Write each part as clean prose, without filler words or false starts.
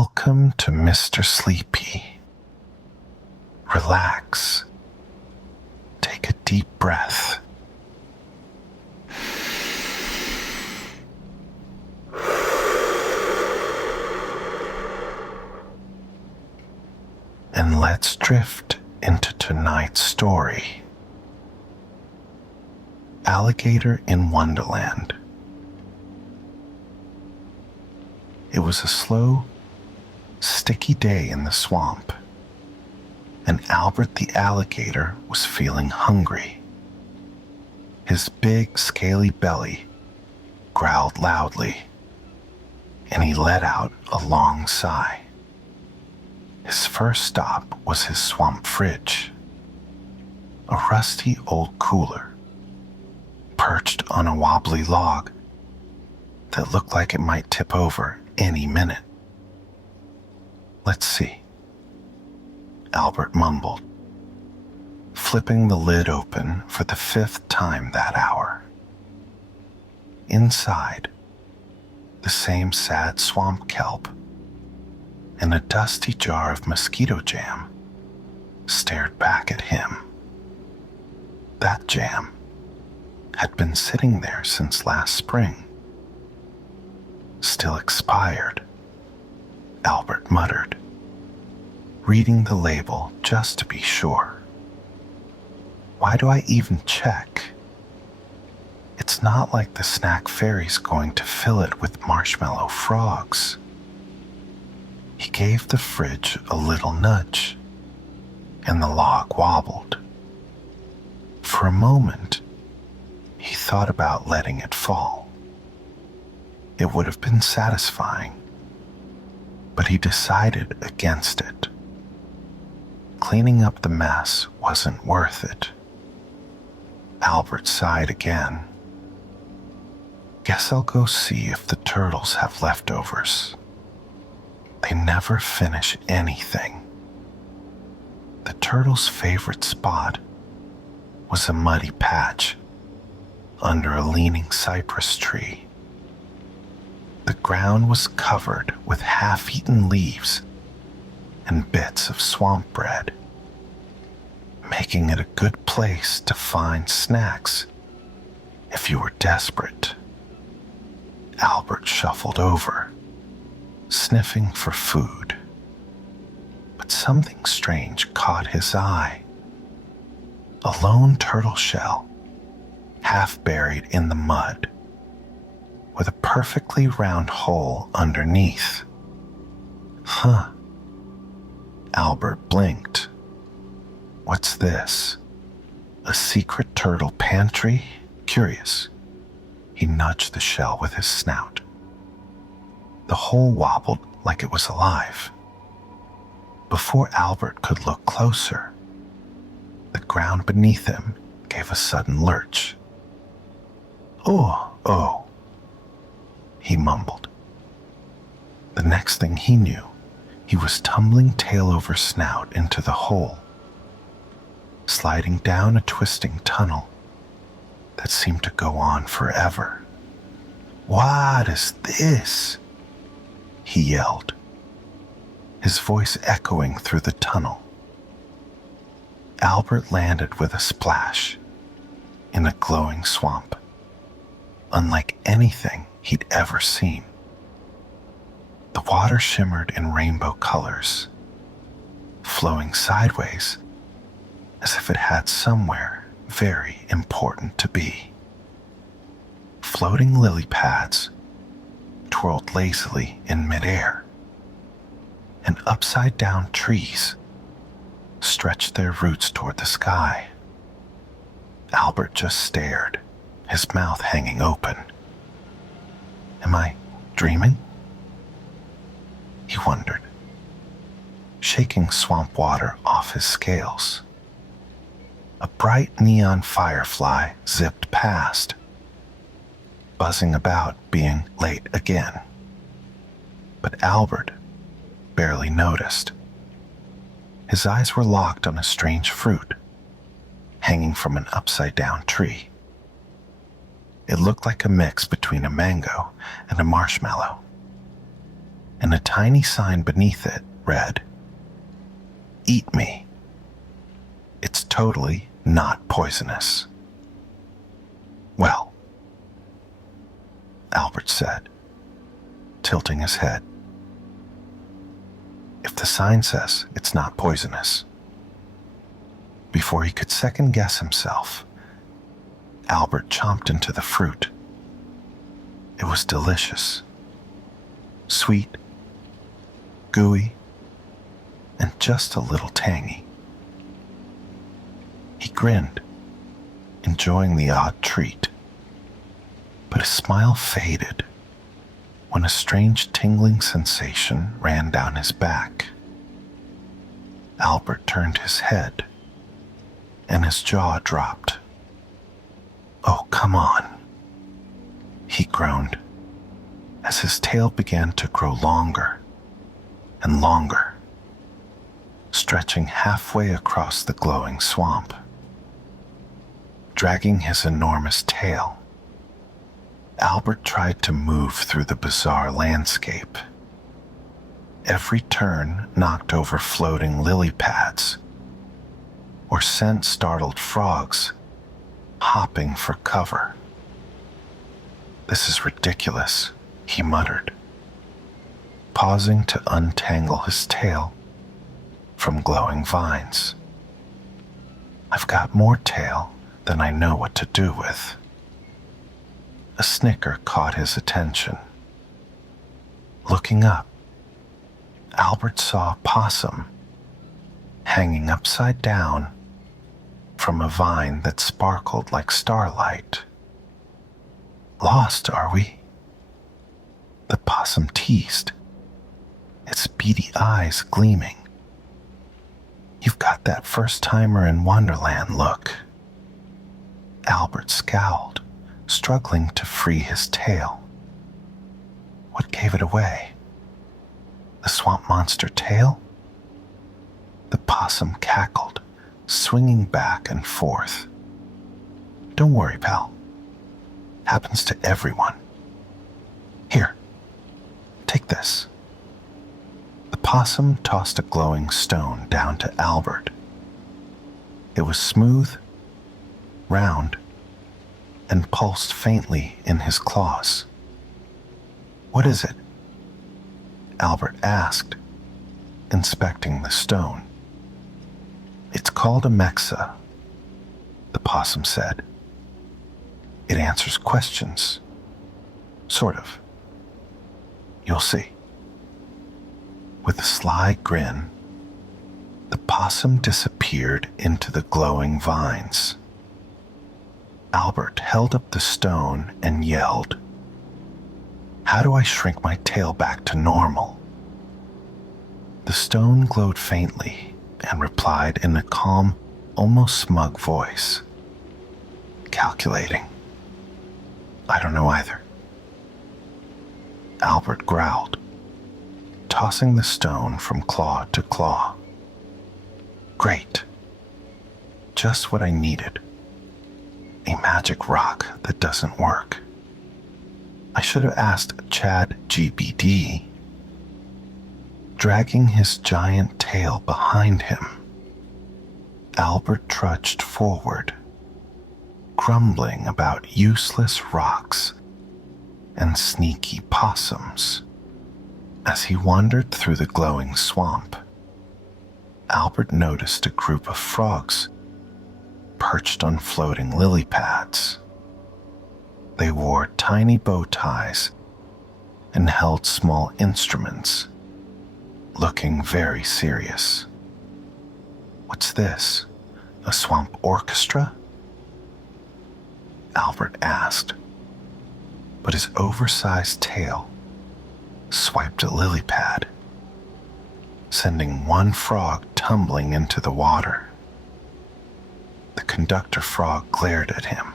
Welcome to Mr. Sleepy. Relax. Take a deep breath. And let's drift into tonight's story. Alligator in Wonderland. It was a slow, sticky day in the swamp, and Albert the Alligator was feeling hungry. His big, scaly belly growled loudly, and he let out a long sigh. His first stop was his swamp fridge, a rusty old cooler, perched on a wobbly log that looked like it might tip over any minute. "Let's see," Albert mumbled, flipping the lid open for the 5th time that hour. Inside, the same sad swamp kelp and a dusty jar of mosquito jam stared back at him. That jam had been sitting there since last spring. "Still expired," Albert muttered, reading the label just to be sure. "Why do I even check? It's not like the snack fairy's going to fill it with marshmallow frogs." He gave the fridge a little nudge, and the log wobbled. For a moment, he thought about letting it fall. It would have been satisfying, but he decided against it. Cleaning up the mess wasn't worth it. Albert sighed again. "Guess I'll go see if the turtles have leftovers. They never finish anything." The turtles' favorite spot was a muddy patch under a leaning cypress tree. The ground was covered with half-eaten leaves and bits of swamp bread, making it a good place to find snacks if you were desperate. Albert shuffled over, sniffing for food, but something strange caught his eye. A lone turtle shell, half buried in the mud, with a perfectly round hole underneath. "Huh." Albert blinked. "What's this? A secret turtle pantry? Curious." He nudged the shell with his snout. The hole wobbled like it was alive. Before Albert could look closer, the ground beneath him gave a sudden lurch. Oh, he mumbled. The next thing he knew, he was tumbling tail over snout into the hole, sliding down a twisting tunnel that seemed to go on forever. "What is this?" he yelled, his voice echoing through the tunnel. Albert landed with a splash in a glowing swamp, unlike anything he'd ever seen. The water shimmered in rainbow colors, flowing sideways as if it had somewhere very important to be. Floating lily pads twirled lazily in midair, and upside-down trees stretched their roots toward the sky. Albert just stared, his mouth hanging open. "Am I dreaming?" he wondered, shaking swamp water off his scales. A bright neon firefly zipped past, buzzing about being late again. But Albert barely noticed. His eyes were locked on a strange fruit hanging from an upside-down tree. It looked like a mix between a mango and a marshmallow. and a tiny sign beneath it read, "Eat me. It's totally not poisonous." "Well," Albert said, tilting his head, "if the sign says it's not poisonous." Before he could second-guess himself, Albert chomped into the fruit. It was delicious. Sweet, gooey, and just a little tangy. He grinned, enjoying the odd treat. But his smile faded when a strange tingling sensation ran down his back. Albert turned his head, and his jaw dropped. "Oh, come on," he groaned, as his tail began to grow longer and longer, stretching halfway across the glowing swamp. Dragging his enormous tail, Albert tried to move through the bizarre landscape. Every turn knocked over floating lily pads or sent startled frogs hopping for cover. "This is ridiculous," he muttered, pausing to untangle his tail from glowing vines. "I've got more tail than I know what to do with." A snicker caught his attention. Looking up, Albert saw a possum hanging upside down from a vine that sparkled like starlight. "Lost, are we?" the possum teased, its beady eyes gleaming. "You've got that first-timer in Wonderland look." Albert scowled, struggling to free his tail. What gave it away? The swamp monster tail? The possum cackled, swinging back and forth. "Don't worry, pal. Happens to everyone. Here, take this." The possum tossed a glowing stone down to Albert. It was smooth, round, and pulsed faintly in his claws. "What is it?" Albert asked, inspecting the stone. "It's called a 𝐬𝐥𝐸," the possum said. "It answers questions. Sort of. You'll see." With a sly grin, the possum disappeared into the glowing vines. Albert held up the stone and yelled, "How do I shrink my tail back to normal?" The stone glowed faintly and replied in a calm, almost smug voice, "Calculating. I don't know either." Albert growled, tossing the stone from claw to claw. "Great. Just what I needed. A magic rock that doesn't work. I should have asked ChatGPT." Dragging his giant tail behind him, Albert trudged forward, grumbling about useless rocks and sneaky possums. As he wandered through the glowing swamp, Albert noticed a group of frogs perched on floating lily pads. They wore tiny bow ties and held small instruments, looking very serious. "What's this? A swamp orchestra?" Albert asked, but his oversized tail swiped a lily pad, sending one frog tumbling into the water. The conductor frog glared at him.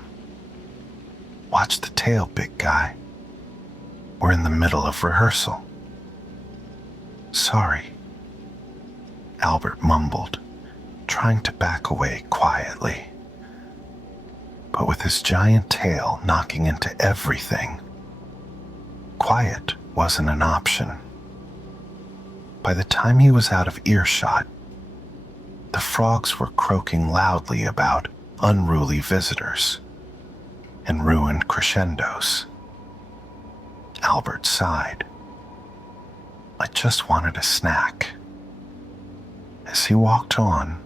"Watch the tail, big guy. We're in the middle of rehearsal." "Sorry," Albert mumbled, trying to back away quietly. But with his giant tail knocking into everything, quiet wasn't an option. By the time he was out of earshot, the frogs were croaking loudly about unruly visitors and ruined crescendos. Albert sighed. I just wanted a snack. As he walked on,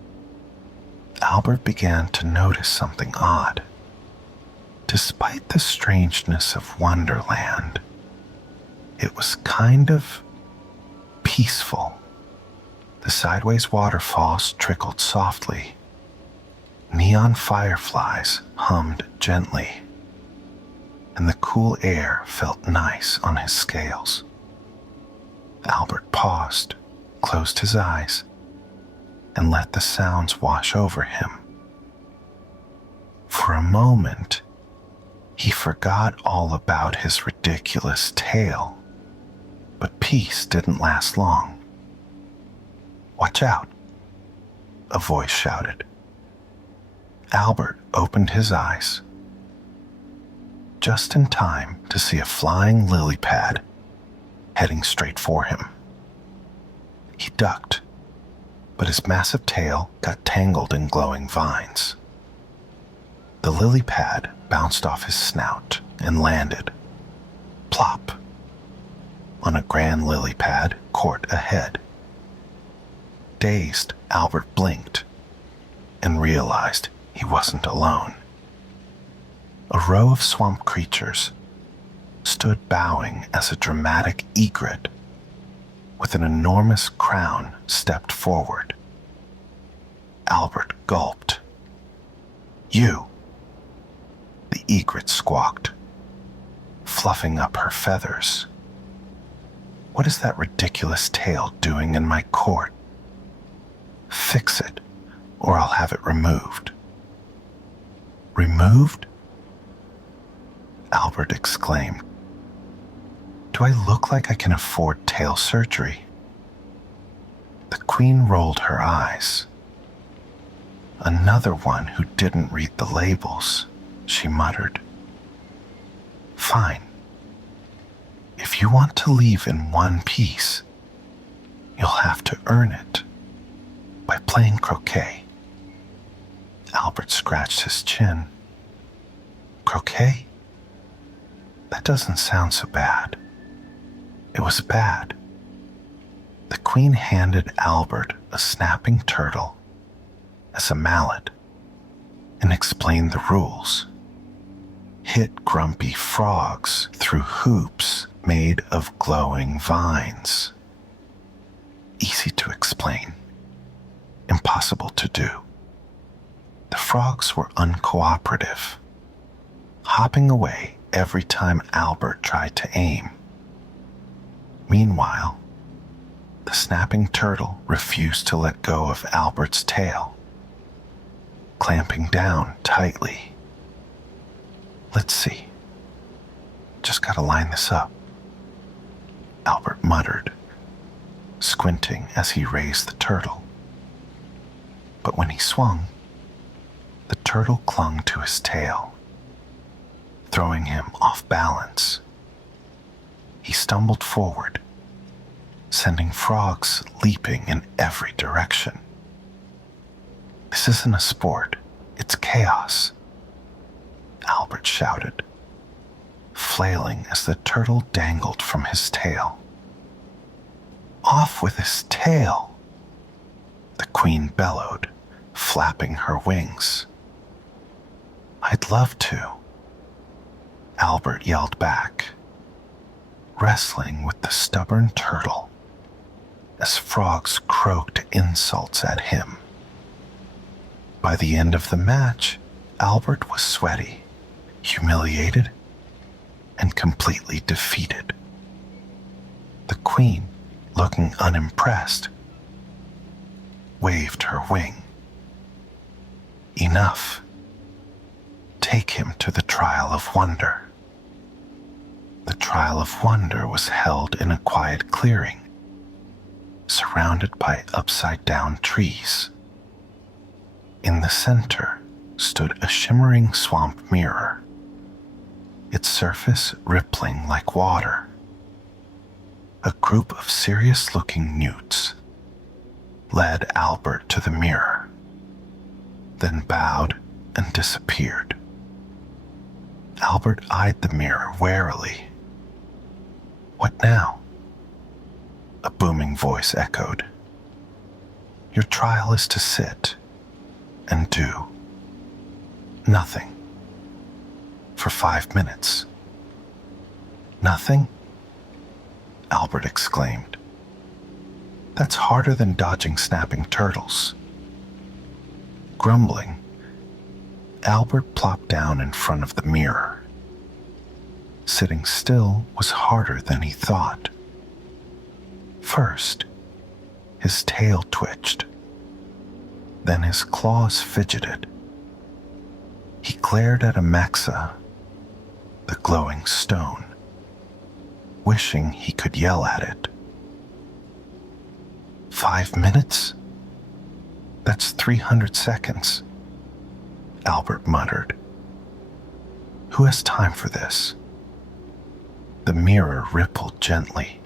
Albert began to notice something odd. Despite the strangeness of Wonderland, it was kind of peaceful. The sideways waterfalls trickled softly. Neon fireflies hummed gently, and the cool air felt nice on his scales. Albert paused, closed his eyes, and let the sounds wash over him. For a moment, he forgot all about his ridiculous tail, but peace didn't last long. Watch out, a voice shouted. Albert opened his eyes, just in time to see a flying lily pad heading straight for him. He ducked, but his massive tail got tangled in glowing vines. The lily pad bounced off his snout and landed, plop, on a grand lily pad court ahead. Dazed, Albert blinked and realized he wasn't alone. A row of swamp creatures stood bowing as a dramatic egret with an enormous crown stepped forward. Albert gulped. You, the egret squawked, fluffing up her feathers. What is that ridiculous tail doing in my court? Fix it, or I'll have it removed. Removed? Albert exclaimed. Do I look like I can afford tail surgery? The queen rolled her eyes. Another one who didn't read the labels, she muttered. Fine. If you want to leave in one piece, you'll have to earn it by playing croquet. Albert scratched his chin. Croquet? That doesn't sound so bad. It was bad. The queen handed Albert a snapping turtle as a mallet and explained the rules. Hit grumpy frogs through hoops made of glowing vines. Easy to explain, impossible to do. The frogs were uncooperative, hopping away every time Albert tried to aim. Meanwhile, the snapping turtle refused to let go of Albert's tail, clamping down tightly. Let's see. Just gotta line this up, Albert muttered, squinting as he raised the turtle. But when he swung, the turtle clung to his tail, throwing him off balance. He stumbled forward, sending frogs leaping in every direction. This isn't a sport, it's chaos, Albert shouted, flailing as the turtle dangled from his tail. Off with his tail, the queen bellowed, flapping her wings. I'd love to, Albert yelled back, wrestling with the stubborn turtle as frogs croaked insults at him. By the end of the match, Albert was sweaty, humiliated, and completely defeated. The queen, looking unimpressed, waved her wing. Enough. Take him to the Trial of Wonder. The Trial of Wonder was held in a quiet clearing, surrounded by upside-down trees. In the center stood a shimmering swamp mirror, its surface rippling like water. A group of serious-looking newts led Albert to the mirror, then bowed and disappeared. Albert eyed the mirror warily. "What now?" a booming voice echoed. "Your trial is to sit and do nothing for 5 minutes." "Nothing?" Albert exclaimed. "That's harder than dodging snapping turtles." Grumbling, Albert plopped down in front of the mirror. Sitting still was harder than he thought. First, his tail twitched. Then his claws fidgeted. He glared at 𝐬𝐥𝐸, the glowing stone, wishing he could yell at it. 5 minutes? That's 300 seconds, Albert muttered. Who has time for this? The mirror rippled gently,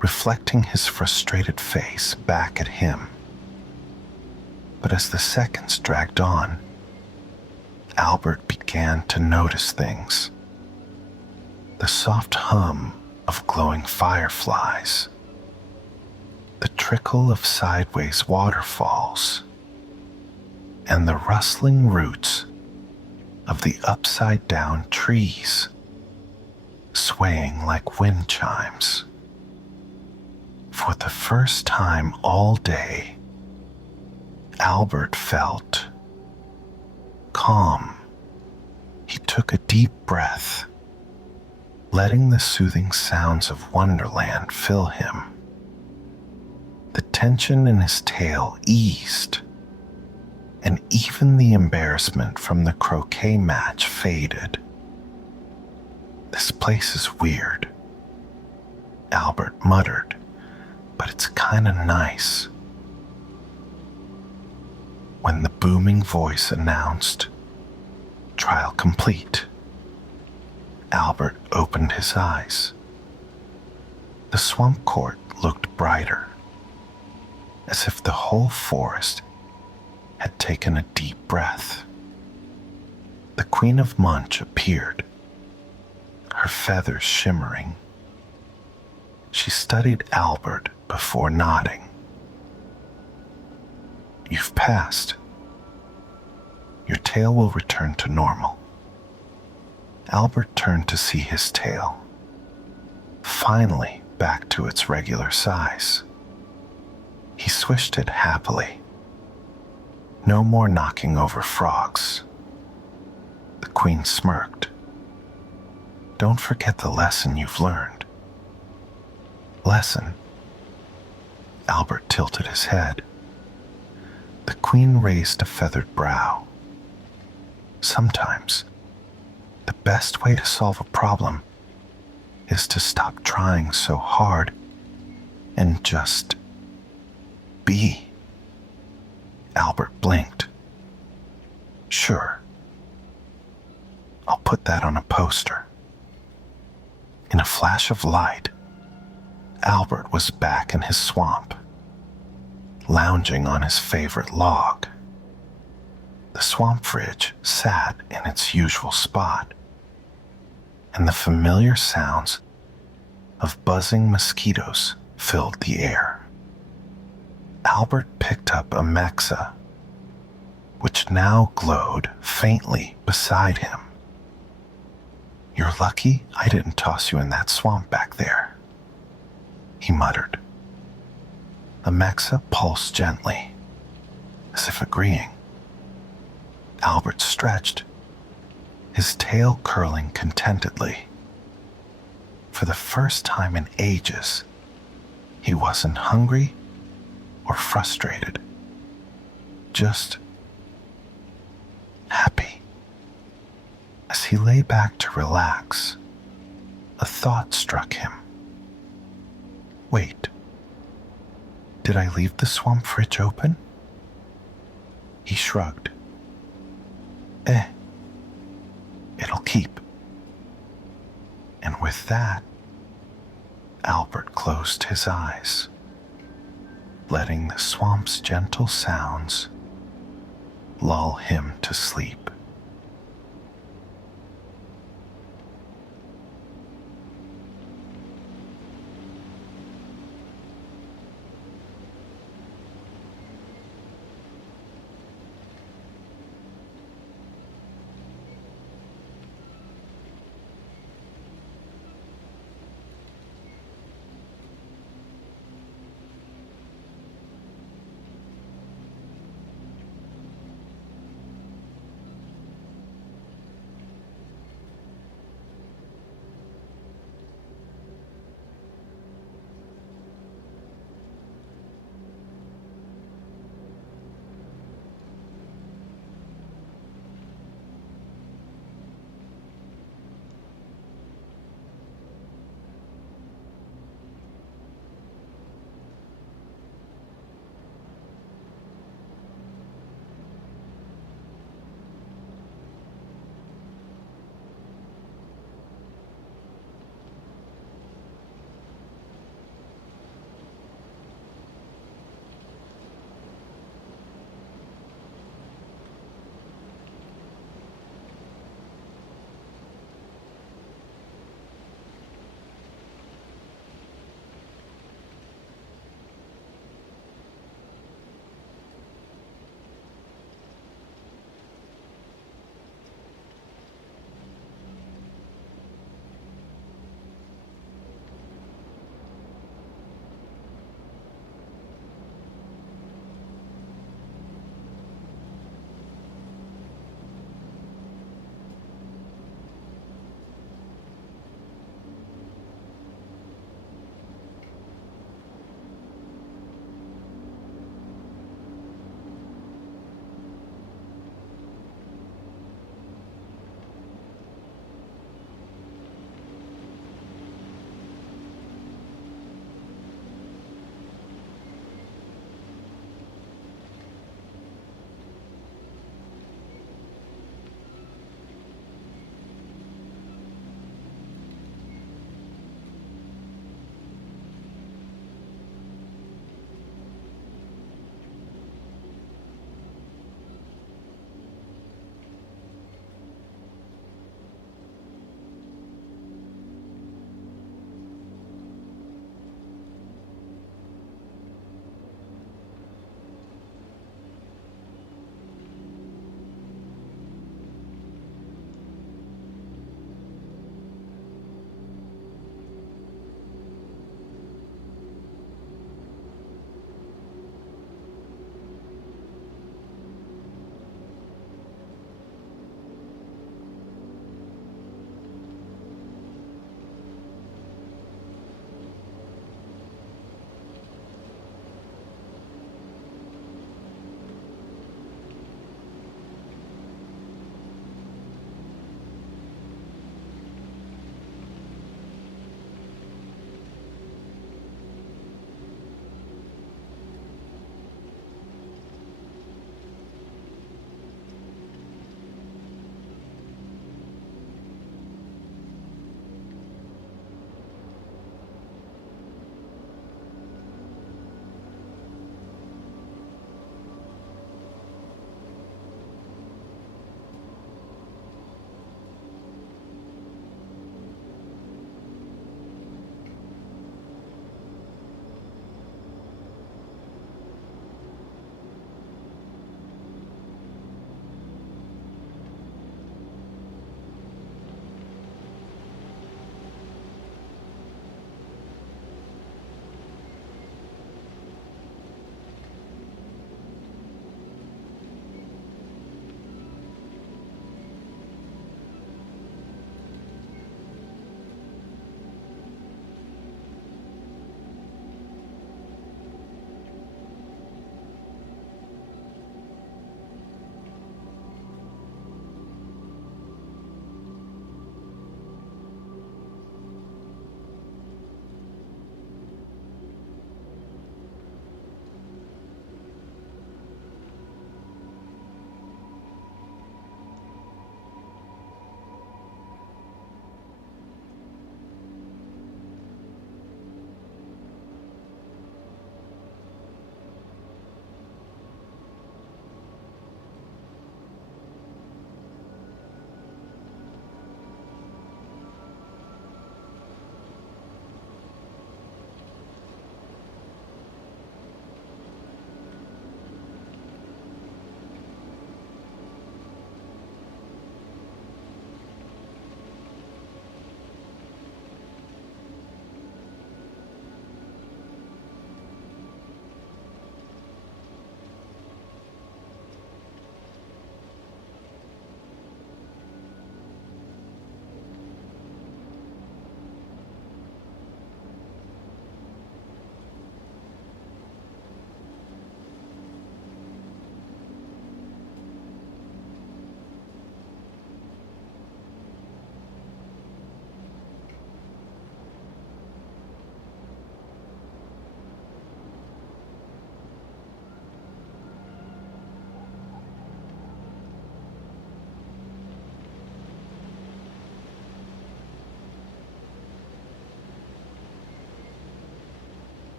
reflecting his frustrated face back at him. But as the seconds dragged on, Albert began to notice things. The soft hum of glowing fireflies, the trickle of sideways waterfalls, and the rustling roots of the upside-down trees, swaying like wind chimes. For the first time all day, Albert felt calm. He took a deep breath, letting the soothing sounds of Wonderland fill him. The tension in his tail eased, and even the embarrassment from the croquet match faded. This place is weird, Albert muttered, but it's kinda nice. When the booming voice announced, "Trial complete," Albert opened his eyes. The swamp court looked brighter, as if the whole forest had taken a deep breath. The Queen of Munch appeared, her feathers shimmering. She studied Albert before nodding. "You've passed. Your tail will return to normal." Albert turned to see his tail, finally back to its regular size. He swished it happily. No more knocking over frogs. The Queen smirked. "Don't forget the lesson you've learned." "Lesson?" Albert tilted his head. The Queen raised a feathered brow. "Sometimes, the best way to solve a problem is to stop trying so hard and just be." Albert blinked. "Sure. I'll put that on a poster." In a flash of light, Albert was back in his swamp, lounging on his favorite log. The swamp fridge sat in its usual spot, and the familiar sounds of buzzing mosquitoes filled the air. Albert picked up 𝐬𝐿𝐥𝐸, which now glowed faintly beside him. "You're lucky I didn't toss you in that swamp back there," he muttered. 𝐬𝐿𝐥𝐸 pulsed gently, as if agreeing. Albert stretched, his tail curling contentedly. For the first time in ages, he wasn't hungry or frustrated, just happy. As he lay back to relax, a thought struck him. Wait, did I leave the swamp fridge open? He shrugged. It'll keep. And with that, Albert closed his eyes, letting the swamp's gentle sounds lull him to sleep.